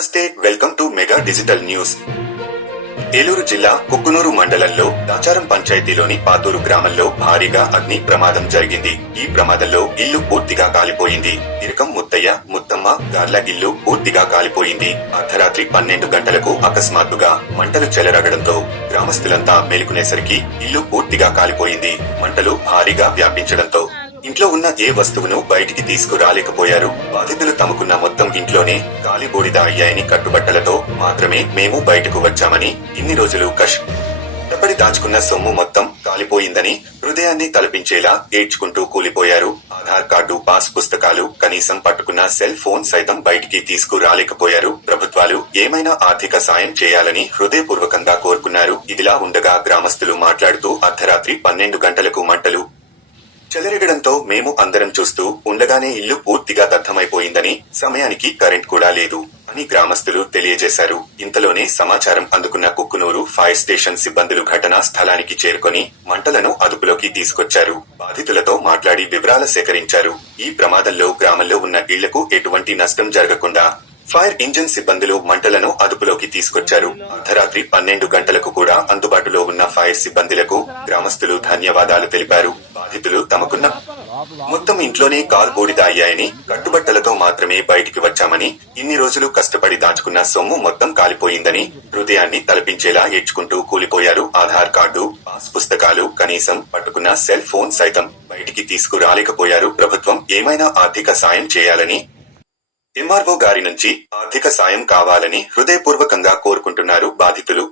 నమస్తే, welcome to mega digital news. Eluru జిల్లా కుక్కునూరు మండలంలో దాచారం పంచాయతీలోని పాతూరు గ్రామంలో భారీగా అగ్ని ప్రమాదం జరిగింది. ఈ ప్రమాదంలో ఇల్లు పూర్తిగా కాలిపోయింది. ఇరకం ముత్తయ్య, ముత్తమ్మ గార్ల ఇల్లు పూర్తిగా కాలిపోయింది. అర్ధరాత్రి 12 గంటలకు అకస్మాత్తుగా మంటలు చెలరగడంతో గ్రామస్తులంతా మేలుకునేసరికి ఇల్లు పూర్తిగా కాలిపోయింది. మంటలు భారీగా వ్యాపించడంతో ఇంట్లో ఉన్న ఏ వస్తువును బయటికి తీసుకురాలేకపోయారు. బాధితులు తమకున్న మొత్తం ఇంట్లోనే గాలిబూడిద అయ్యాయని, కట్టుబట్టలతో మాత్రమే మేము బయటకు వచ్చామని, ఇన్ని రోజులు కష్టపడి దాచుకున్న సొమ్ము మొత్తం కాలిపోయిందని హృదయాన్ని తలపించేలా ఏడ్చుకుంటూ కూలిపోయారు. ఆధార్ కార్డు, పాస్ పుస్తకాలు, కనీసం పట్టుకున్న సెల్ ఫోన్ సైతం బయటికి తీసుకురాలేకపోయారు. ప్రభుత్వాలు ఏమైనా ఆర్థిక సాయం చేయాలని హృదయపూర్వకంగా కోరుకున్నారు. ఇదిలా ఉండగా గ్రామస్తులు మాట్లాడుతూ అర్ధరాత్రి 12 గంటలకు మంటలు చెలరేగడంతో మేము అందరం చూస్తూ ఉండగానే ఇల్లు పూర్తిగా దగ్ధమైపోయిందని, సమయానికి కరెంట్ కూడా లేదు అని గ్రామస్తులు తెలియజేశారు. ఇంతలోనే సమాచారం అందుకున్న కుక్కునూరు ఫైర్ స్టేషన్ సిబ్బందులు ఘటనా స్థలానికి చేరుకొని మంటలను అదుపులోకి తీసుకొచ్చారు. బాధితులతో మాట్లాడి వివరాలు సేకరించారు. ఈ ప్రమాదంలో గ్రామంలో ఉన్న ఇళ్లకు ఎటువంటి నష్టం జరగకుండా ఫైర్ ఇంజిన్ సిబ్బందులు మంటలను అదుపులోకి తీసుకొచ్చారు. అర్ధరాత్రి 12 గంటలకు కూడా అందుబాటులో ఉన్న ఫైర్ సిబ్బందులకు గ్రామస్తులు ధన్యవాదాలు తెలిపారు. బాధితులు తమకున్న మొత్తం ఇంట్లోనే గాలిబూడిద అయ్యాయని, కట్టుబట్టలతో మాత్రమే బయటికి వచ్చామని, ఇన్ని రోజులు కష్టపడి దాచుకున్న సొమ్ము మొత్తం కాలిపోయిందని హృదయాన్ని తలపించేలా ఏడ్చుకుంటూ కూలిపోయారు. ఆధార్ కార్డు, పాస్ పుస్తకాలు, కనీసం పట్టుకున్న సెల్ ఫోన్ సైతం బయటికి తీసుకురాలేకపోయారు. ప్రభుత్వం ఏమైనా ఆర్థిక సాయం చేయాలని, ఎంఆర్ఓ గారి నుంచి ఆర్థిక సాయం కావాలని హృదయపూర్వకంగా కోరుకుంటున్నారు బాధితులు.